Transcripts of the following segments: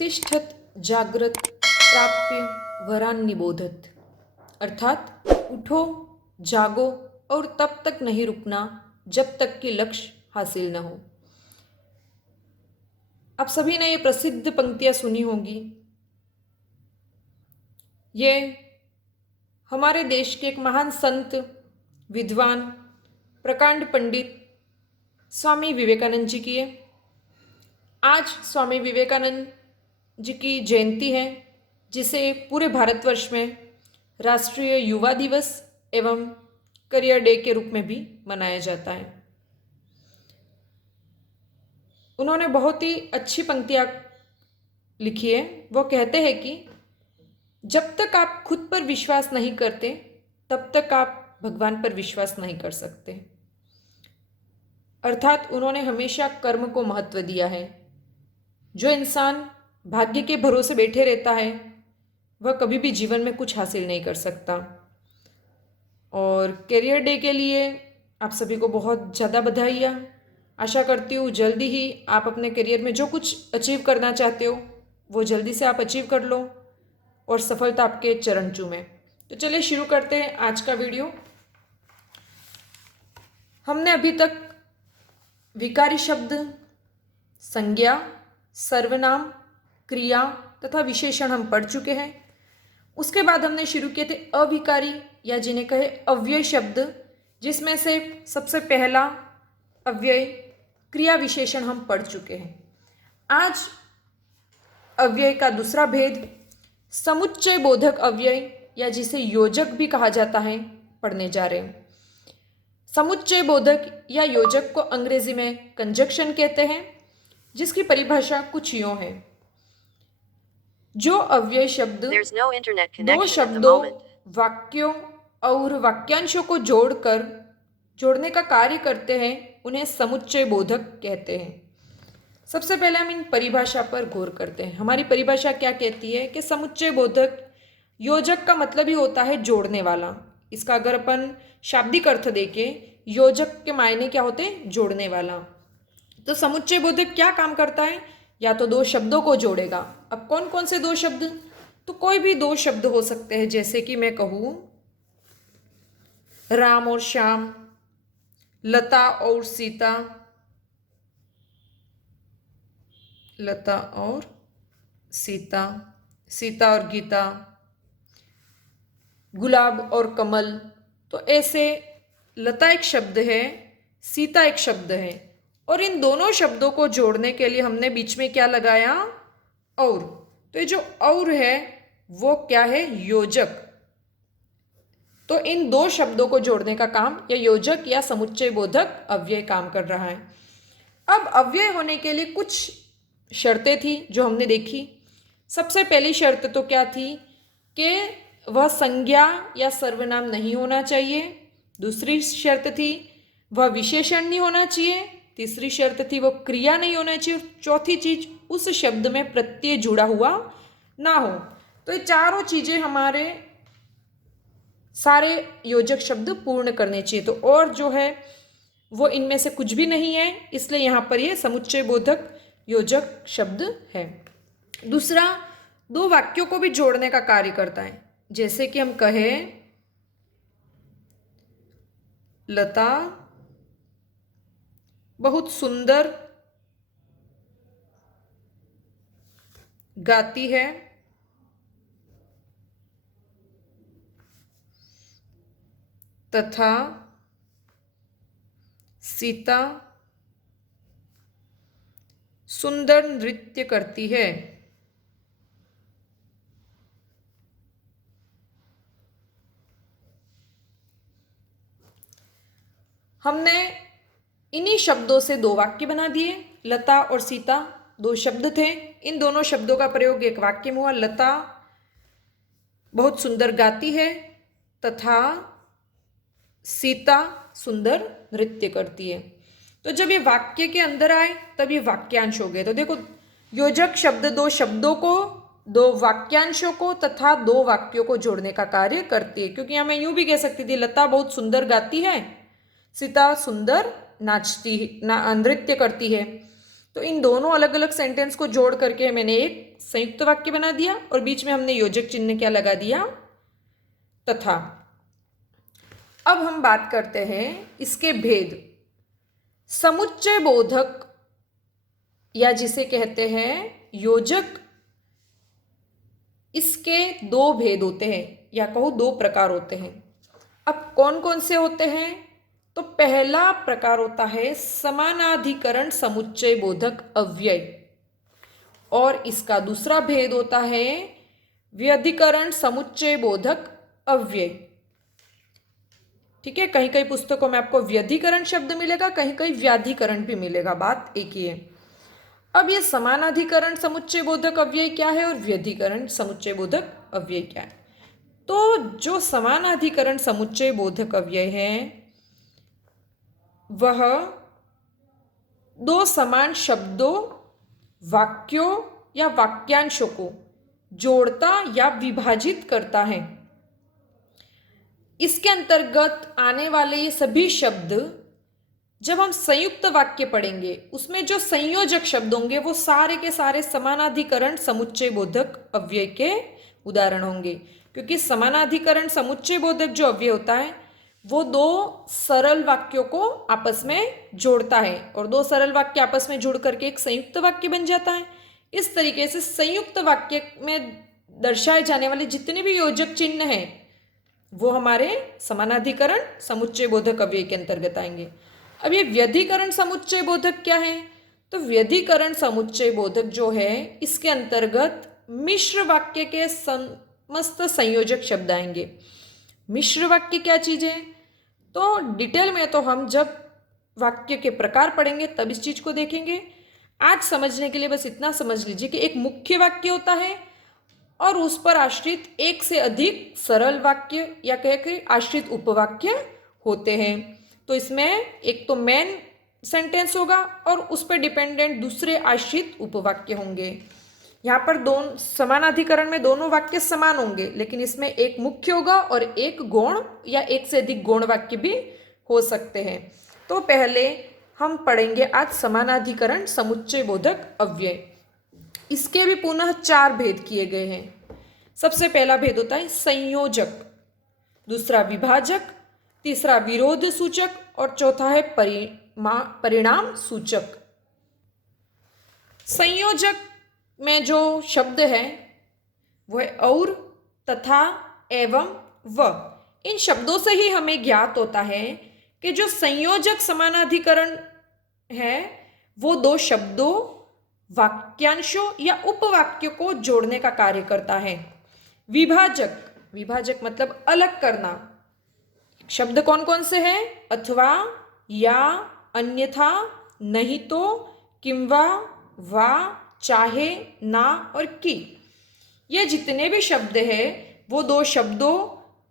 उत्तिष्ठत जागृत प्राप्य वरान निबोधत, अर्थात उठो, जागो और तब तक नहीं रुकना जब तक कि लक्ष्य हासिल न हो। आप सभी ने ये प्रसिद्ध पंक्तियां सुनी होंगी। ये हमारे देश के एक महान संत, विद्वान, प्रकांड पंडित स्वामी विवेकानंद जी की है। आज स्वामी विवेकानंद जी की जयंती है, जिसे पूरे भारतवर्ष में राष्ट्रीय युवा दिवस एवं करियर डे के रूप में भी मनाया जाता है। उन्होंने बहुत ही अच्छी पंक्तियाँ लिखी है। वो कहते हैं कि जब तक आप खुद पर विश्वास नहीं करते तब तक आप भगवान पर विश्वास नहीं कर सकते। अर्थात उन्होंने हमेशा कर्म को महत्व दिया है। जो इंसान भाग्य के भरोसे बैठे रहता है वह कभी भी जीवन में कुछ हासिल नहीं कर सकता। और करियर डे के लिए आप सभी को बहुत ज़्यादा बधाइयाँ। आशा करती हूँ जल्दी ही आप अपने करियर में जो कुछ अचीव करना चाहते हो वो जल्दी से आप अचीव कर लो और सफलता आपके चरण चूमे। तो चलिए शुरू करते हैं आज का वीडियो। हमने अभी तक विकारी शब्द, संज्ञा, सर्वनाम, क्रिया तथा विशेषण हम पढ़ चुके हैं। उसके बाद हमने शुरू किए थे अविकारी या जिन्हें कहे अव्यय शब्द, जिसमें से सबसे पहला अव्यय क्रिया विशेषण हम पढ़ चुके हैं। आज अव्यय का दूसरा भेद समुच्चय बोधक अव्यय या जिसे योजक भी कहा जाता है पढ़ने जा रहे हैं। समुच्चय बोधक या योजक को अंग्रेजी में कंजक्शन कहते हैं, जिसकी परिभाषा कुछ यूं है। जो अव्यय शब्द दो शब्दों, वाक्यों और वाक्यांशों को जोड़ने का कार्य करते हैं उन्हें समुच्चय बोधक कहते हैं। सबसे पहले हम इन परिभाषा पर गौर करते हैं। हमारी परिभाषा क्या कहती है कि समुच्चय बोधक योजक का मतलब ही होता है जोड़ने वाला। इसका अगर अपन शाब्दिक अर्थ देखें, योजक के मायने क्या होते हैं? जोड़ने वाला। तो समुच्चय बोधक क्या काम करता है? या तो दो शब्दों को जोड़ेगा। अब कौन कौन से दो शब्द? तो कोई भी दो शब्द हो सकते हैं, जैसे कि मैं कहूँ राम और श्याम, लता और सीता, लता और सीता, सीता और गीता, गुलाब और कमल। तो ऐसे लता एक शब्द है, सीता एक शब्द है, और इन दोनों शब्दों को जोड़ने के लिए हमने बीच में क्या लगाया? और। तो ये जो और है वो क्या है? योजक। तो इन दो शब्दों को जोड़ने का काम या योजक या समुच्चय बोधक अव्यय काम कर रहा है। अब अव्यय होने के लिए कुछ शर्तें थी जो हमने देखी। सबसे पहली शर्त तो क्या थी कि वह संज्ञा या सर्वनाम नहीं होना चाहिए। दूसरी शर्त थी वह विशेषण नहीं होना चाहिए। तीसरी शर्त थी वो क्रिया नहीं होना चाहिए। चौथी चीज उस शब्द में प्रत्यय जुड़ा हुआ ना हो। तो ये चारों चीजें हमारे सारे योजक शब्द पूर्ण करने चाहिए। तो और जो है वो इनमें से कुछ भी नहीं है, इसलिए यहाँ पर ये समुच्चय बोधक योजक शब्द है। दूसरा, दो वाक्यों को भी जोड़ने का कार्य करता है। जैसे कि हम कहें लता बहुत सुंदर गाती है, तथा सीता सुंदर नृत्य करती है। हमने इन्हीं शब्दों से दो वाक्य बना दिए। लता और सीता दो शब्द थे, इन दोनों शब्दों का प्रयोग एक वाक्य में हुआ। लता बहुत सुंदर गाती है तथा सीता सुंदर नृत्य करती है। तो जब ये वाक्य के अंदर आए तब ये वाक्यांश हो गए। तो देखो, योजक शब्द दो शब्दों को, दो वाक्यांशों को तथा दो वाक्यों को जोड़ने का कार्य करती है। क्योंकि यहाँ मैं यूं भी कह सकती थी लता बहुत सुंदर गाती है, सीता सुंदर नृत्य करती है। तो तो इन दोनों अलग अलग सेंटेंस को जोड़ करके मैंने एक संयुक्त वाक्य बना दिया और बीच में हमने योजक चिन्ह क्या लगा दिया, तथा। अब हम बात करते हैं इसके भेद। समुच्चय बोधक या जिसे कहते हैं योजक, इसके दो भेद होते हैं या कहो दो प्रकार होते हैं। अब कौन कौन से होते हैं? तो पहला प्रकार होता है समानाधिकरण समुच्चय बोधक अव्यय, और इसका दूसरा भेद होता है व्यधिकरण समुच्चय बोधक अव्यय। ठीक है, कहीं कहीं पुस्तकों में आपको व्यधिकरण शब्द मिलेगा, कहीं कहीं व्याधिकरण भी मिलेगा, बात एक ही है। अब ये समानाधिकरण समुच्चय बोधक अव्यय क्या है और व्यधिकरण समुच्चय बोधक अव्यय क्या है? तो जो समानाधिकरण समुच्चय बोधक अव्यय है वह दो समान शब्दों, वाक्यों या वाक्यांशों को जोड़ता या विभाजित करता है। इसके अंतर्गत आने वाले ये सभी शब्द जब हम संयुक्त वाक्य पढ़ेंगे उसमें जो संयोजक शब्द होंगे वो सारे के सारे समानाधिकरण समुच्चय बोधक अव्यय के उदाहरण होंगे, क्योंकि समानाधिकरण समुच्चय बोधक जो अव्यय होता है वो दो सरल वाक्यों को आपस में जोड़ता है और दो सरल वाक्य आपस में जुड़ करके एक संयुक्त वाक्य बन जाता है। इस तरीके से संयुक्त वाक्य में दर्शाए जाने वाले जितने भी योजक चिन्ह हैं वो हमारे समानाधिकरण समुच्चय बोधक अव्यय के अंतर्गत आएंगे। अब ये व्यधिकरण समुच्चय बोधक क्या है? तो व्यधिकरण समुच्चय बोधक जो है इसके अंतर्गत मिश्र वाक्य के समस्त संयोजक शब्द आएंगे। मिश्र वाक्य क्या चीज है? तो डिटेल में तो हम जब वाक्य के प्रकार पढ़ेंगे तब इस चीज को देखेंगे। आज समझने के लिए बस इतना समझ लीजिए कि एक मुख्य वाक्य होता है और उस पर आश्रित एक से अधिक सरल वाक्य या कह के आश्रित उपवाक्य होते हैं। तो इसमें एक तो मेन सेंटेंस होगा और उस पर डिपेंडेंट दूसरे आश्रित उपवाक्य होंगे। यहाँ पर दोनों समानाधिकरण में दोनों वाक्य समान होंगे, लेकिन इसमें एक मुख्य होगा और एक गौण या एक से अधिक गौण वाक्य भी हो सकते हैं। तो पहले हम पढ़ेंगे आज समानाधिकरण समुच्चय बोधक अव्यय। इसके भी पुनः 4 भेद किए गए हैं। सबसे पहला भेद होता है संयोजक, दूसरा विभाजक, तीसरा विरोध सूचक और चौथा है परिणाम सूचक। संयोजक में जो शब्द है वह और, तथा, एवं, व। इन शब्दों से ही हमें ज्ञात होता है कि जो संयोजक समानाधिकरण है वो दो शब्दों, वाक्यांशों या उपवाक्यों को जोड़ने का कार्य करता है। विभाजक, विभाजक मतलब अलग करना। शब्द कौन कौन से हैं? अथवा, या, अन्यथा, नहीं तो, किंवा, वा, चाहे, ना और की। ये जितने भी शब्द हैं वो दो शब्दों,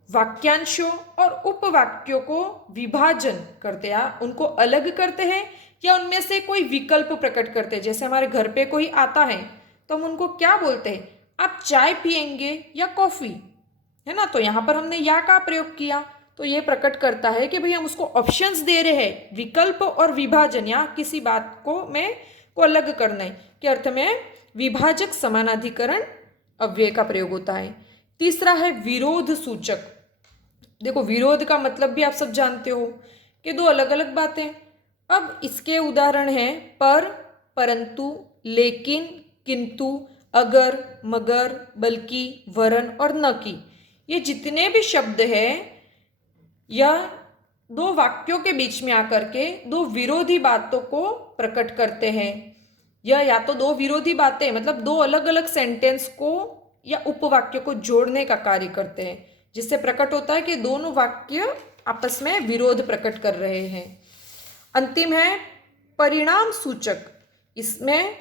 वाक्यांशों और उपवाक्यों को विभाजन करते हैं, उनको अलग करते हैं या उनमें से कोई विकल्प प्रकट करते हैं। जैसे हमारे घर पे कोई आता है तो हम उनको क्या बोलते हैं? आप चाय पिएंगे या कॉफी, है ना? तो यहाँ पर हमने या का प्रयोग किया तो ये प्रकट करता है कि भाई हम उसको ऑप्शंस दे रहे हैं। विकल्प और विभाजन या किसी बात को अलग करना है के अर्थ में विभाजक समानाधिकरण अव्यय का प्रयोग होता है। तीसरा है विरोध सूचक। देखो, विरोध का मतलब भी आप सब जानते हो कि दो अलग अलग बातें। अब इसके उदाहरण हैं पर, परंतु, लेकिन, किंतु, अगर, मगर, बल्कि, वरन और न कि। ये जितने भी शब्द हैं यह दो वाक्यों के बीच में आकर के दो विरोधी बातों को प्रकट करते हैं। यह या तो दो विरोधी बातें मतलब दो अलग अलग सेंटेंस को या उपवाक्य को जोड़ने का कार्य करते हैं, जिससे प्रकट होता है कि दोनों वाक्य आपस में विरोध प्रकट कर रहे हैं। अंतिम है परिणाम सूचक। इसमें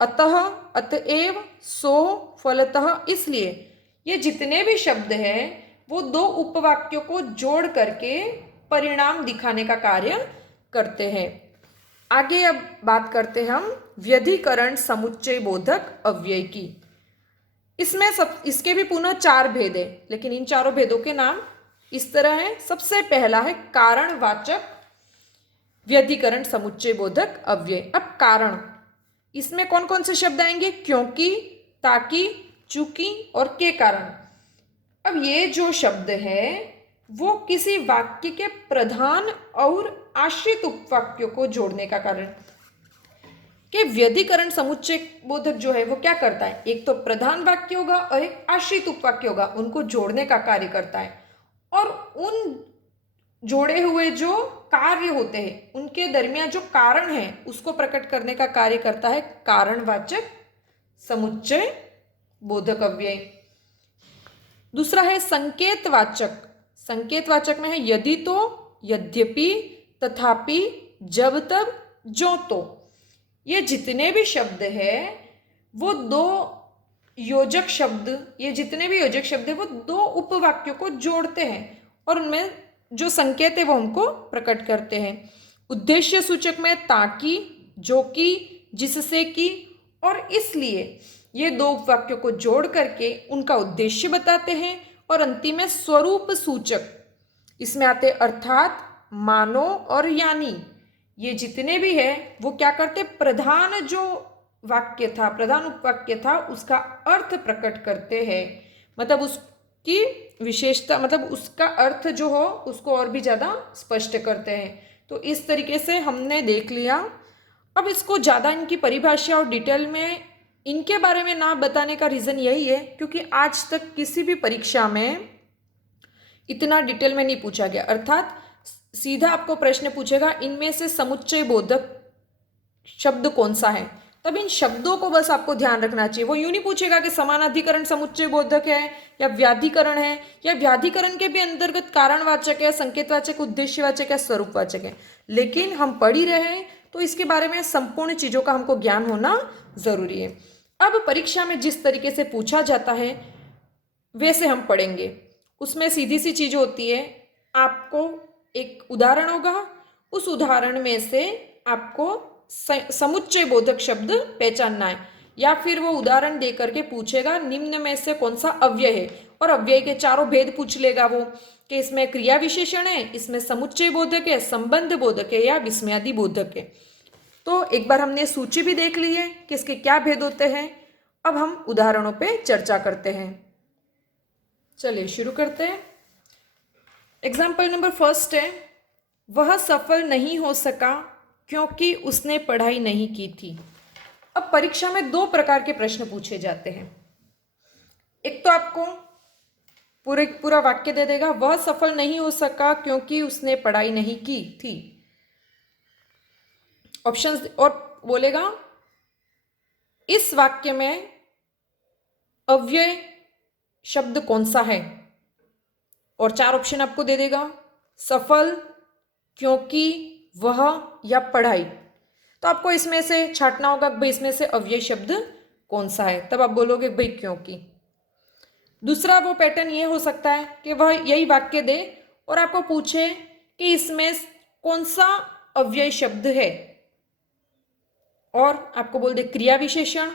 अतः, अतएव, सो, फलतः, इसलिए, ये जितने भी शब्द हैं वो दो उपवाक्यों को जोड़ करके परिणाम दिखाने का कार्य करते हैं। आगे अब बात करते हैं हम व्यधिकरण समुच्चय बोधक अव्यय की। इसमें इसके भी पुनः 4 भेद है, लेकिन इन चारों भेदों के नाम इस तरह है। सबसे पहला है कारणवाचक व्यधिकरण समुच्चय बोधक अव्यय। अब कारण, इसमें कौन कौन से शब्द आएंगे? क्योंकि, ताकि, चूंकि और के कारण। अब ये जो शब्द है वो किसी वाक्य के प्रधान और आश्रित उपवाक्यों को जोड़ने का कारण कि व्यधिकरण समुच्चय बोधक जो है वो क्या करता है? एक तो प्रधान वाक्य होगा और एक आश्रित उपवाक्य होगा, उनको जोड़ने का कार्य करता है। और उन जोड़े हुए जो कार्य होते हैं उनके दरमियान जो कारण है उसको प्रकट करने का कार्य करता है कारणवाचक समुच्चय बोधक अव्यय। दूसरा है संकेतवाचक। संकेतवाचक में है यदि तो, यद्यपि, तथापि, जब तब, जो तो। ये जितने भी शब्द है वो दो योजक शब्द, ये जितने भी योजक शब्द है वो दो उपवाक्यों को जोड़ते हैं और उनमें जो संकेत है वो हमको प्रकट करते हैं। उद्देश्य सूचक में ताकि, जो कि, जिससे कि और इसलिए, ये दो उपवाक्यों को जोड़ करके उनका उद्देश्य बताते हैं। और अंतिम में स्वरूप सूचक, इसमें आते अर्थात, मानो और यानी। ये जितने भी है वो क्या करते? प्रधान जो वाक्य था, प्रधान उपवाक्य था, उसका अर्थ प्रकट करते हैं, मतलब उसकी विशेषता, मतलब उसका अर्थ जो हो उसको और भी ज़्यादा स्पष्ट करते हैं। तो इस तरीके से हमने देख लिया। अब इसको ज़्यादा इनकी परिभाषा और डिटेल में इनके बारे में ना बताने का रीज़न यही है क्योंकि आज तक किसी भी परीक्षा में इतना डिटेल में नहीं पूछा गया। अर्थात सीधा आपको प्रश्न पूछेगा इनमें से समुच्चय बोधक शब्द कौन सा है, तब इन शब्दों को बस आपको ध्यान रखना चाहिए। वो यूं नहीं पूछेगा कि समानाधिकरण समुच्चय बोधक है या व्याधिकरण है, या व्याधिकरण के भी अंतर्गत कारणवाचक है, संकेतवाचक, उद्देश्यवाचक या स्वरूपवाचक है। लेकिन हम पढ़ ही रहे हैं तो इसके बारे में संपूर्ण चीज़ों का हमको ज्ञान होना जरूरी है। अब परीक्षा में जिस तरीके से पूछा जाता है वैसे हम पढ़ेंगे। उसमें सीधी सी चीज़ होती है, आपको एक उदाहरण होगा, उस उदाहरण में से आपको समुच्चय बोधक शब्द पहचानना है, या फिर वो उदाहरण दे करके पूछेगा निम्न में से कौन सा अव्यय है, और अव्यय के चारों भेद पूछ लेगा वो कि इसमें क्रिया विशेषण है, इसमें समुच्चय बोधक है, संबंध बोधक है या विस्मयादि बोधक है। तो एक बार हमने सूची भी देख ली है कि इसके क्या भेद होते हैं। अब हम उदाहरणों पे चर्चा करते हैं। चलिए शुरू करते हैं। एग्जाम्पल नंबर फर्स्ट है, वह सफल नहीं हो सका क्योंकि उसने पढ़ाई नहीं की थी। अब परीक्षा में दो प्रकार के प्रश्न पूछे जाते हैं। एक तो आपको पूरा वाक्य दे देगा, वह सफल नहीं हो सका क्योंकि उसने पढ़ाई नहीं की थी। ऑप्शंस और बोलेगा इस वाक्य में अव्यय शब्द कौन सा है, और चार ऑप्शन आपको दे देगा, सफल, क्योंकि, वह या पढ़ाई। तो आपको इसमें से छांटना होगा भाई इसमें से अव्यय शब्द कौन सा है, तब आप बोलोगे भाई क्योंकि। दूसरा वो पैटर्न ये हो सकता है कि वह यही वाक्य दे और आपको पूछे कि इसमें कौन सा अव्यय शब्द है, और आपको बोल दे क्रिया विशेषण,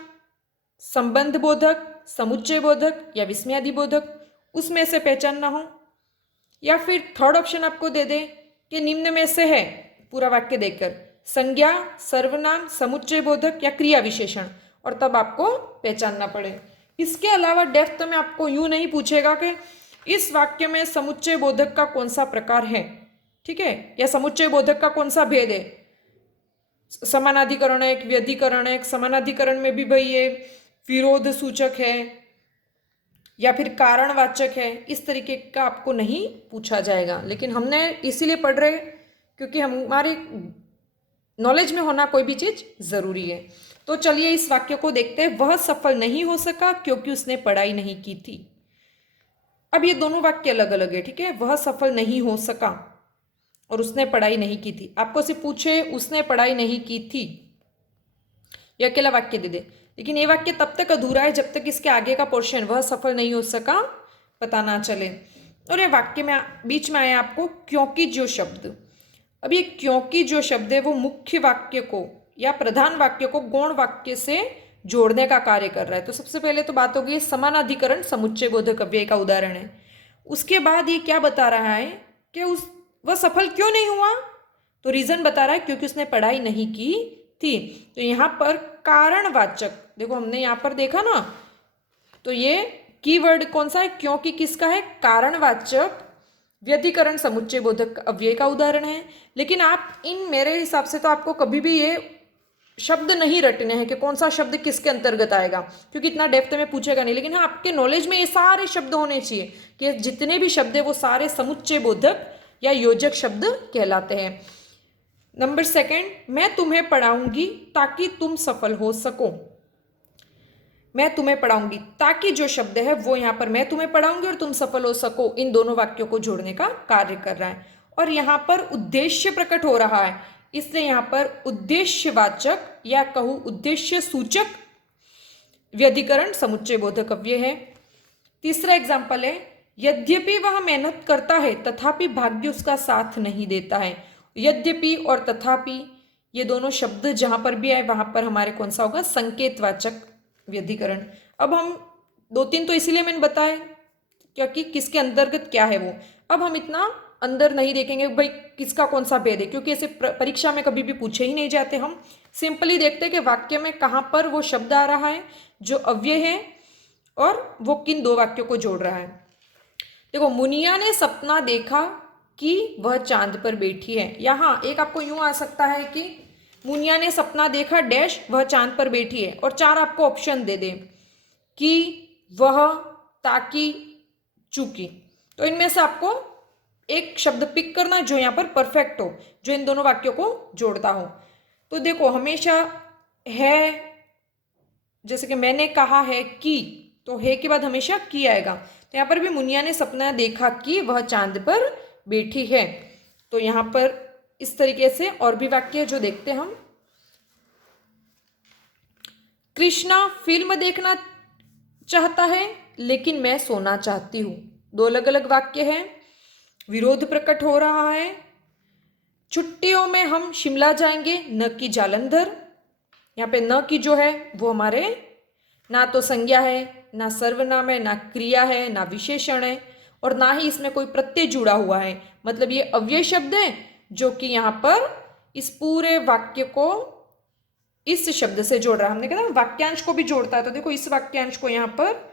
संबंध बोधक, समुच्चय बोधक या विस्मयादि बोधक, उसमें से पहचानना हो। या फिर थर्ड ऑप्शन आपको दे दे कि निम्न में से है, पूरा वाक्य देकर संज्ञा, सर्वनाम, समुच्चय बोधक या क्रिया विशेषण, और तब आपको पहचानना पड़े। इसके अलावा डेप्थ में आपको यूं नहीं पूछेगा कि इस वाक्य में समुच्चय बोधक का कौन सा प्रकार है, ठीक है, या समुच्चय बोधक का कौन सा भेद है। समानाधिकरण है, एक व्यधिकरण है, एक समानाधिकरण में भी भाई ये विरोध सूचक है या फिर कारणवाचक है, इस तरीके का आपको नहीं पूछा जाएगा। लेकिन हमने इसीलिए पढ़ रहे क्योंकि हमारे नॉलेज में होना कोई भी चीज जरूरी है। तो चलिए इस वाक्य को देखते हैं, वह सफल नहीं हो सका क्योंकि उसने पढ़ाई नहीं की थी। अब ये दोनों वाक्य अलग अलग है, ठीक है, वह सफल नहीं हो सका और उसने पढ़ाई नहीं की थी। आपको सिर्फ पूछे उसने पढ़ाई नहीं की थी, यह अकेला वाक्य दे दे, लेकिन ये वाक्य तब तक अधूरा है जब तक इसके आगे का पोर्शन वह सफल नहीं हो सका पता ना चले। और ये वाक्य में बीच में आया आपको क्योंकि जो शब्द। अब ये क्योंकि जो शब्द है वो मुख्य वाक्य को या प्रधान वाक्य को गौण वाक्य से जोड़ने का कार्य कर रहा है। तो सबसे पहले तो बात होगी समानाधिकरण समुच्चय बोधक अव्यय का उदाहरण है। उसके बाद ये क्या बता रहा है कि वह सफल क्यों नहीं हुआ, तो रीजन बता रहा है क्योंकि उसने पढ़ाई नहीं की थी। तो यहाँ पर कारणवाचक, देखो हमने यहाँ पर देखा ना, तो ये कीवर्ड कौन सा है, क्योंकि किसका है, कारणवाचक व्यधिकरण समुच्चय बोधक अव्यय का उदाहरण है। लेकिन आप इन, मेरे हिसाब से तो आपको कभी भी ये शब्द नहीं रटने हैं कि कौन सा शब्द किसके अंतर्गत आएगा, क्योंकि इतना डेप्थ में पूछेगा नहीं। लेकिन हाँ, आपके नॉलेज में ये सारे शब्द होने चाहिए कि जितने भी शब्द है वो सारे समुच्चय बोधक या योजक शब्द कहलाते हैं। नंबर 2, मैं तुम्हें पढ़ाऊंगी ताकि तुम सफल हो सको। मैं तुम्हें पढ़ाऊंगी, ताकि जो शब्द है वो यहाँ पर मैं तुम्हें पढ़ाऊंगी और तुम सफल हो सको, इन दोनों वाक्यों को जोड़ने का कार्य कर रहा है। और यहाँ पर उद्देश्य प्रकट हो रहा है, इसलिए यहाँ पर उद्देश्यवाचक या कहूँ उद्देश्य सूचक व्यधिकरण समुच्चय बोधक अव्यय है। तीसरा एग्जाम्पल है, यद्यपि वह मेहनत करता है तथापि भाग्य उसका साथ नहीं देता है। यद्यपि और तथापि ये दोनों शब्द जहां पर भी आए वहां पर हमारे कौन सा होगा, संकेतवाचक व्यधिकरण। अब हम 2-3 तो इसीलिए मैंने बताया क्योंकि किसके अंतर्गत क्या है वो। अब हम इतना अंदर नहीं देखेंगे भाई किसका कौन सा भेद है, क्योंकि ऐसे परीक्षा में कभी भी पूछे ही नहीं जाते। हम सिंपली देखते हैं कि वाक्य में कहाँ पर वो शब्द आ रहा है जो अव्यय है और वो किन दो वाक्यों को जोड़ रहा है। देखो, मुनिया ने सपना देखा कि वह चांद पर बैठी है। यहाँ एक आपको यूं आ सकता है कि मुनिया ने सपना देखा डैश वह चांद पर बैठी है, और 4 आपको ऑप्शन दे दे कि, वह, ताकि, चूंकि। तो इनमें से आपको एक शब्द पिक करना जो यहाँ पर परफेक्ट हो, जो इन दोनों वाक्यों को जोड़ता हो। तो देखो, हमेशा है, जैसे कि मैंने कहा है कि, तो है के बाद हमेशा की आएगा। तो यहाँ पर भी मुनिया ने सपना देखा कि वह चांद पर बैठी है। तो यहाँ पर इस तरीके से और भी वाक्य जो देखते हैं हम। कृष्णा फिल्म देखना चाहता है लेकिन मैं सोना चाहती हूँ। 2 अलग अलग वाक्य हैं, विरोध प्रकट हो रहा है। छुट्टियों में हम शिमला जाएंगे न कि जालंधर। यहाँ पे न की जो है वो हमारे ना तो संज्ञा है, ना सर्वनाम है, ना क्रिया है, ना विशेषण है, और ना ही इसमें कोई प्रत्यय जुड़ा हुआ है। मतलब ये अव्यय शब्द है जो कि यहाँ पर इस पूरे वाक्य को इस शब्द से जोड़ रहा है। हमने कहा वाक्यांश को भी जोड़ता है, तो देखो इस वाक्यांश को यहाँ पर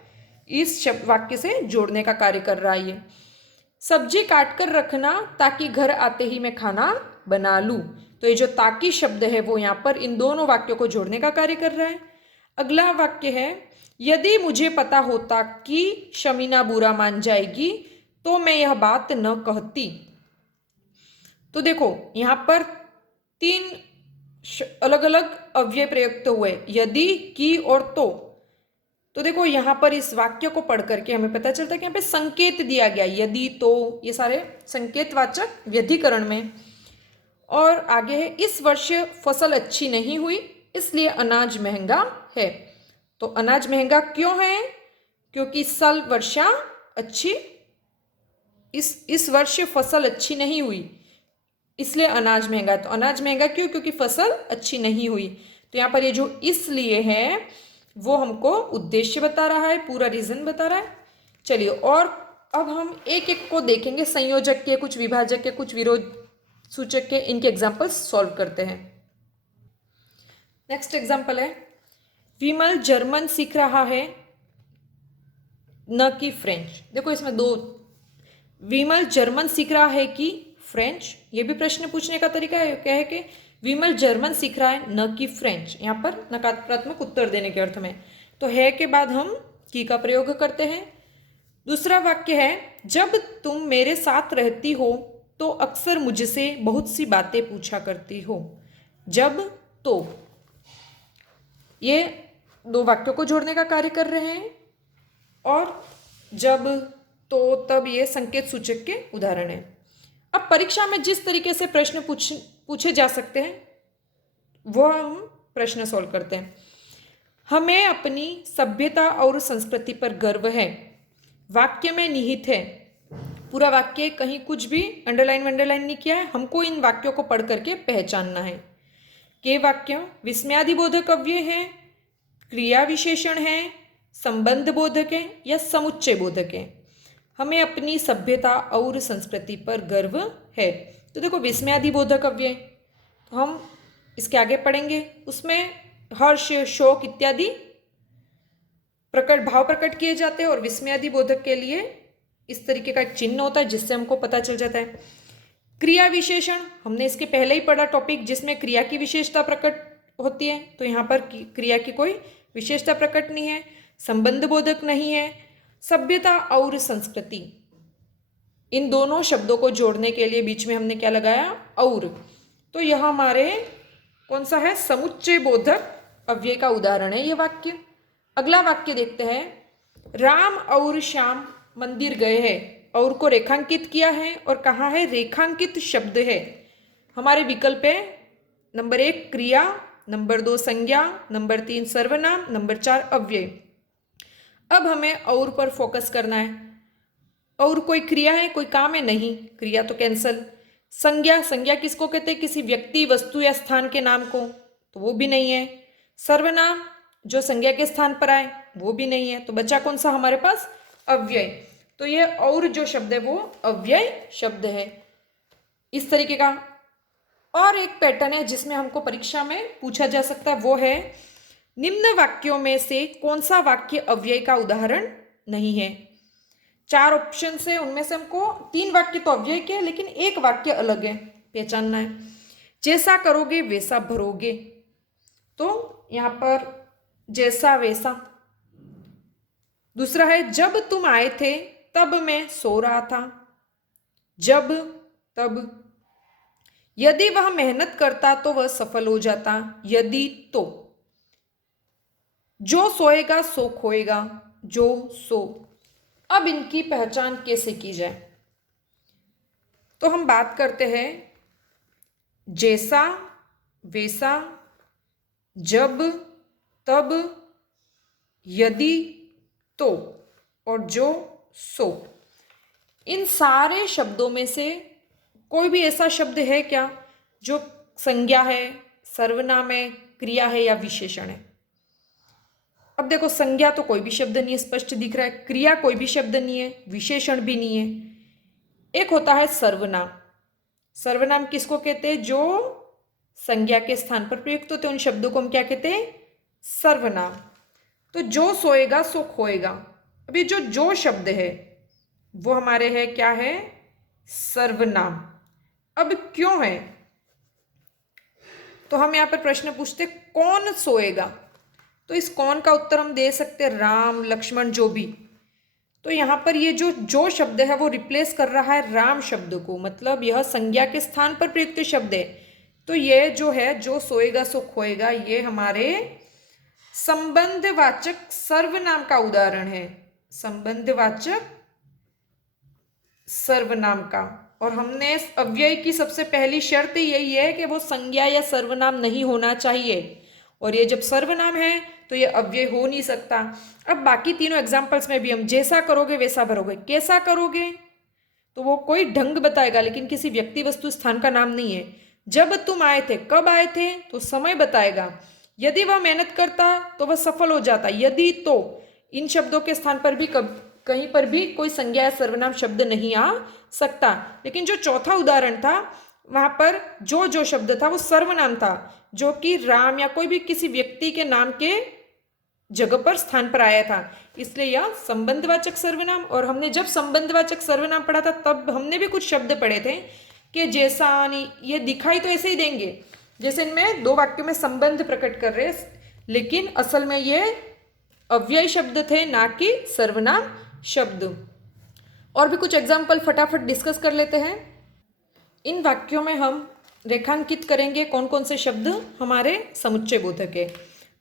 इस शब्द वाक्य से जोड़ने का कार्य कर रहा है। ये सब्जी काट कर रखना ताकि घर आते ही मैं खाना बना लूं। तो ये जो ताकि शब्द है वो यहाँ पर इन दोनों वाक्यों को जोड़ने का कार्य कर रहा है। अगला वाक्य है, यदि मुझे पता होता कि शमीना बुरा मान जाएगी तो मैं यह बात न कहती। तो देखो यहाँ पर 3 अलग अलग अव्यय प्रयुक्त हुए, यदि, की और तो देखो यहाँ पर इस वाक्य को पढ़ करके हमें पता चलता है कि यहाँ पे संकेत दिया गया, यदि, तो, ये सारे संकेतवाचक व्यधिकरण में। और आगे है, इस वर्ष फसल अच्छी नहीं हुई इसलिए अनाज महंगा है। तो अनाज महंगा क्यों है, क्योंकि इस साल वर्षा अच्छी, इस वर्ष फसल अच्छी नहीं हुई इसलिए अनाज महंगा। तो अनाज महंगा क्यों, क्योंकि फसल अच्छी नहीं हुई। तो यहाँ पर ये जो इसलिए है वो हमको उद्देश्य बता रहा है, पूरा रीजन बता रहा है। चलिए, और अब हम एक एक को देखेंगे, संयोजक के, कुछ विभाजक के, कुछ विरोध सूचक के, इनके एग्जाम्पल्स सॉल्व करते हैं। नेक्स्ट एग्जाम्पल है, विमल जर्मन सीख रहा है न कि फ्रेंच। देखो इसमें 2, विमल जर्मन सीख रहा है कि फ्रेंच। ये भी प्रश्न पूछने का तरीका है, क्या है कि विमल जर्मन सीख रहा है न कि फ्रेंच, यहाँ पर नकारात्मक उत्तर देने के अर्थ में। तो है के बाद हम की का प्रयोग करते हैं। दूसरा वाक्य है, जब तुम मेरे साथ रहती हो तो अक्सर मुझसे बहुत सी बातें पूछा करती हो। जब, तो, ये 2 वाक्यों को जोड़ने का कार्य कर रहे हैं, और जब, तो, तब, ये संकेत सूचक के उदाहरण हैं। अब परीक्षा में जिस तरीके से प्रश्न पूछे जा सकते हैं वो हम प्रश्न सॉल्व करते हैं। हमें अपनी सभ्यता और संस्कृति पर गर्व है, वाक्य में निहित है। पूरा वाक्य, कहीं कुछ भी अंडरलाइन नहीं किया है, हमको इन वाक्यों को पढ़ करके पहचानना है। के वाक्य विस्मयादिबोधक अव्यय है, क्रिया विशेषण है, संबंध बोधक है या समुच्चय बोधक है। हमें अपनी सभ्यता और संस्कृति पर गर्व है। तो देखो विस्मयादिबोधक अव्यय, तो हम इसके आगे पढ़ेंगे। उसमें हर्ष, शोक इत्यादि भाव प्रकट किए जाते हैं और विस्मयादि बोधक के लिए इस तरीके का एक चिन्ह होता है जिससे हमको पता चल जाता है। क्रिया विशेषण हमने इसके पहले ही पढ़ा टॉपिक, जिसमें क्रिया की विशेषता प्रकट होती है, तो यहाँ पर क्रिया की कोई विशेषता प्रकट नहीं है। संबंध बोधक नहीं है। सभ्यता और संस्कृति, इन दोनों शब्दों को जोड़ने के लिए बीच में हमने क्या लगाया, और। तो यह हमारे कौन सा है, समुच्चय बोधक अव्यय का उदाहरण है ये वाक्य। अगला वाक्य देखते हैं। राम और श्याम मंदिर गए हैं, और को रेखांकित किया है और कहा है रेखांकित शब्द है। हमारे विकल्प है नंबर 1 क्रिया, नंबर 2 संज्ञा, नंबर 3 सर्वनाम, नंबर 4 अव्यय। अब हमें और पर फोकस करना है। और कोई क्रिया है, कोई काम है? नहीं, क्रिया तो कैंसल। संज्ञा, संज्ञा किसको कहते हैं, किसी व्यक्ति, वस्तु या स्थान के नाम को, तो वो भी नहीं है। सर्वनाम जो संज्ञा के स्थान पर आए, वो भी नहीं है। तो बचा कौन सा हमारे पास, अव्यय। तो ये और जो शब्द है वो अव्यय शब्द है। इस तरीके का और एक पैटर्न है जिसमें हमको परीक्षा में पूछा जा सकता है, वो है निम्न वाक्यों में से कौन सा वाक्य अव्यय का उदाहरण नहीं है। 4 ऑप्शन से उनमें से हमको 3 वाक्य तो अव्यय के हैं, लेकिन एक वाक्य अलग है, पहचानना है। जैसा करोगे वैसा भरोगे, तो यहां पर जैसा वैसा। दूसरा है जब तुम आए थे तब मैं सो रहा था, जब तब। यदि वह मेहनत करता तो वह सफल हो जाता, यदि तो। जो सोएगा सो खोएगा, जो सो। अब इनकी पहचान कैसे की जाए, तो हम बात करते हैं जैसा वैसा, जब तब, यदि तो और जो सो। इन सारे शब्दों में से कोई भी ऐसा शब्द है क्या जो संज्ञा है, सर्वनाम है, क्रिया है या विशेषण है? अब देखो, संज्ञा तो कोई भी शब्द नहीं है, स्पष्ट दिख रहा है। क्रिया कोई भी शब्द नहीं है, विशेषण भी नहीं है। एक होता है सर्वनाम। सर्वनाम किसको कहते हैं, जो संज्ञा के स्थान पर प्रयुक्त होते हैं, उन शब्दों को हम क्या कहते हैं, सर्वनाम। तो जो सोएगा सो खोएगा, अभी जो शब्द है वो हमारे है क्या है, सर्वनाम। अब क्यों है, तो हम यहां पर प्रश्न पूछते कौन सोएगा, तो इस कौन का उत्तर हम दे सकते हैं राम, लक्ष्मण, जो भी। तो यहां पर ये जो शब्द है वो रिप्लेस कर रहा है राम शब्द को, मतलब यह संज्ञा के स्थान पर प्रयुक्त शब्द है। तो ये जो है, जो सोएगा सो खोएगा, ये हमारे संबंधवाचक सर्वनाम का उदाहरण है, संबंधवाचक सर्वनाम का। और हमने अव्यय की सबसे पहली शर्त यही है कि वो संज्ञा या सर्वनाम नहीं होना चाहिए, और ये जब सर्वनाम है तो ये अव्यय हो नहीं सकता। अब बाकी तीनों एग्जाम्पल्स में भी हम जैसा करोगे वैसा भरोगे, कैसा करोगे तो वो कोई ढंग बताएगा, लेकिन किसी व्यक्ति, वस्तु, स्थान का नाम नहीं है। जब तुम आए थे, कब आए थे, तो समय बताएगा। यदि वह मेहनत करता तो वह सफल हो जाता, यदि तो। इन शब्दों के स्थान पर भी कहीं पर भी कोई संज्ञा या सर्वनाम शब्द नहीं आ सकता। लेकिन जो चौथा उदाहरण था वहां पर जो शब्द था वो सर्वनाम था, जो कि राम या कोई भी किसी व्यक्ति के नाम के जगह पर, स्थान पर आया था, इसलिए यह संबंधवाचक सर्वनाम। और हमने जब संबंधवाचक सर्वनाम पढ़ा था तब हमने भी कुछ शब्द पढ़े थे कि जैसा, ये दिखाई तो ऐसे ही देंगे जैसे इनमें 2 वाक्यों में संबंध प्रकट कर रहे, लेकिन असल में ये अव्यय शब्द थे, ना कि सर्वनाम शब्द। और भी कुछ एग्जाम्पल फटाफट डिस्कस कर लेते हैं। इन वाक्यों में हम रेखांकित करेंगे कौन कौन से शब्द हमारे समुच्चय बोधक है।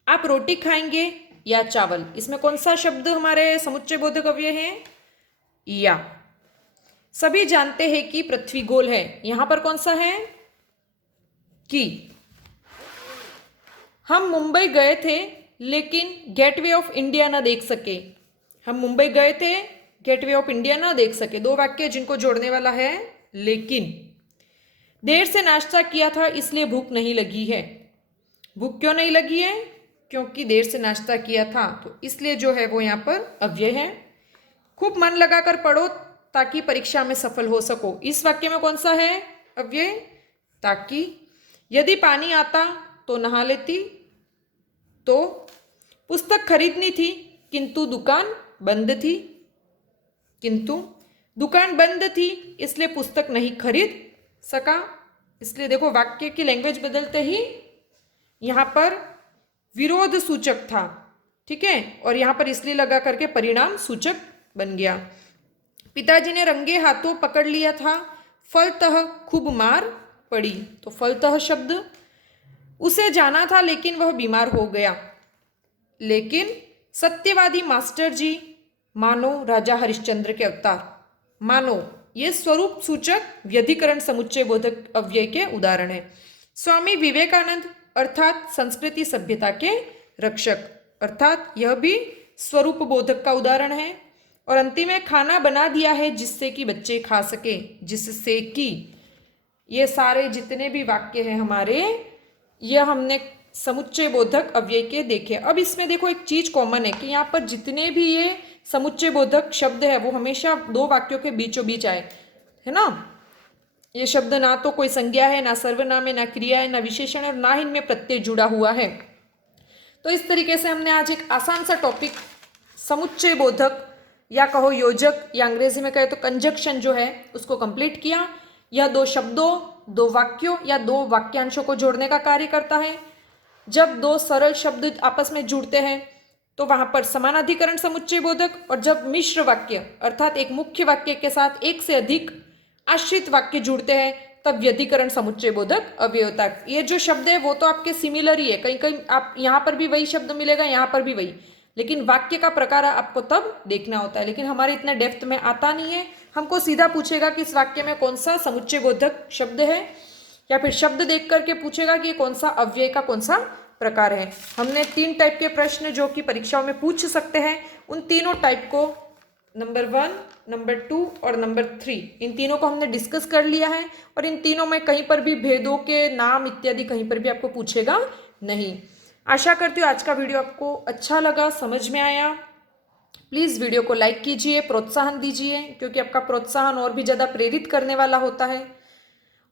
आप रोटी खाएंगे या चावल, इसमें कौन सा शब्द हमारे समुच्चय बोधक अव्यय है, या। सभी जानते हैं कि पृथ्वी गोल है, यहां पर कौन सा है, कि। हम मुंबई गए थे लेकिन गेटवे ऑफ इंडिया ना देख सके, हम मुंबई गए थे, गेटवे ऑफ इंडिया ना देख सके। 2 वाक्य जिनको जोड़ने वाला है लेकिन। देर से नाश्ता किया था इसलिए भूख नहीं लगी है, भूख क्यों नहीं लगी है, क्योंकि देर से नाश्ता किया था, तो इसलिए जो है वो यहाँ पर अव्यय है। खूब मन लगाकर पढ़ो ताकि परीक्षा में सफल हो सको, इस वाक्य में कौन सा है अव्यय, ताकि। यदि पानी आता तो नहा लेती। तो पुस्तक खरीदनी थी किंतु दुकान बंद थी। किंतु दुकान बंद थी इसलिए पुस्तक नहीं खरीद सका। इसलिए देखो वाक्य की लैंग्वेज बदलते ही यहाँ पर विरोध सूचक था, ठीक है, और यहाँ पर इसलिए लगा करके परिणाम सूचक बन गया। पिताजी ने रंगे हाथों पकड़ लिया था, फलतः खूब मार पड़ी। तो फलतः शब्द, उसे जाना था लेकिन वह बीमार हो गया। लेकिन सत्यवादी मास्टर जी मानो राजा हरिश्चंद्र के अवतार। मानो ये स्वरूप सूचक व्यधिकरण समुच्चय बोधक अव्यय के उदाहरण है। स्वामी विवेकानंद अर्थात संस्कृति सभ्यता के रक्षक, अर्थात यह भी स्वरूप बोधक का उदाहरण है। और अंतिम में खाना बना दिया है जिससे कि बच्चे खा सके, जिससे कि, ये सारे जितने भी वाक्य हैं हमारे, यह हमने समुच्चय बोधक अव्यय के देखे। अब इसमें देखो एक चीज कॉमन है कि यहाँ पर जितने भी ये समुच्चय बोधक शब्द है वो हमेशा दो वाक्यों के बीचों बीच आए, है ना। ये शब्द ना तो कोई संज्ञा है, ना सर्वनाम है, ना क्रिया है, ना विशेषण है, और ना इनमें प्रत्यय जुड़ा हुआ है। तो इस तरीके से हमने आज एक आसान सा टॉपिक समुच्चय बोधक या कहो योजक या अंग्रेजी में कहे तो कंजक्शन जो है उसको कंप्लीट किया। यह दो शब्दों, दो वाक्यों या दो वाक्यांशों को जोड़ने का कार्य करता है। जब दो सरल शब्द आपस में जुड़ते हैं तो वहां पर समानाधिकरण समुच्चय बोधक, और जब मिश्र वाक्य अर्थात एक मुख्य वाक्य के साथ एक से अधिक आश्रित वाक्य जुड़ते हैं तब व्यधिकरण समुच्चय बोधक अव्यय होता है। ये जो शब्द है वो तो आपके सिमिलर ही है, कहीं कहीं आप यहाँ पर भी वही शब्द मिलेगा, यहाँ पर भी वही, लेकिन वाक्य का प्रकार आपको तब देखना होता है। लेकिन हमारे इतने डेप्थ में आता नहीं है, हमको सीधा पूछेगा कि इस वाक्य में कौन सा समुच्चय बोधक शब्द है, या फिर शब्द देख करके पूछेगा कि कौन सा अव्यय का कौन सा प्रकार है। हमने 3 टाइप के प्रश्न जो कि परीक्षाओं में पूछ सकते हैं, उन तीनों टाइप को नंबर 1, नंबर 2 और नंबर 3, इन तीनों को हमने डिस्कस कर लिया है। और इन तीनों में कहीं पर भी भेदों के नाम इत्यादि कहीं पर भी आपको पूछेगा नहीं। आशा करती हूँ आज का वीडियो आपको अच्छा लगा, समझ में आया। प्लीज़ वीडियो को लाइक कीजिए, प्रोत्साहन दीजिए, क्योंकि आपका प्रोत्साहन और भी ज़्यादा प्रेरित करने वाला होता है।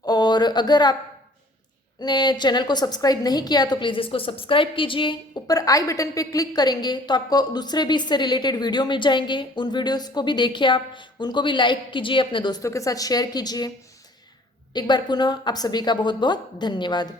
और अगर आपने चैनल को सब्सक्राइब नहीं किया तो प्लीज़ इसको सब्सक्राइब कीजिए। ऊपर आई बटन पे क्लिक करेंगे तो आपको दूसरे भी इससे रिलेटेड वीडियो मिल जाएंगे, उन वीडियोस को भी देखिए, आप उनको भी लाइक कीजिए, अपने दोस्तों के साथ शेयर कीजिए। एक बार पुनः आप सभी का बहुत बहुत धन्यवाद।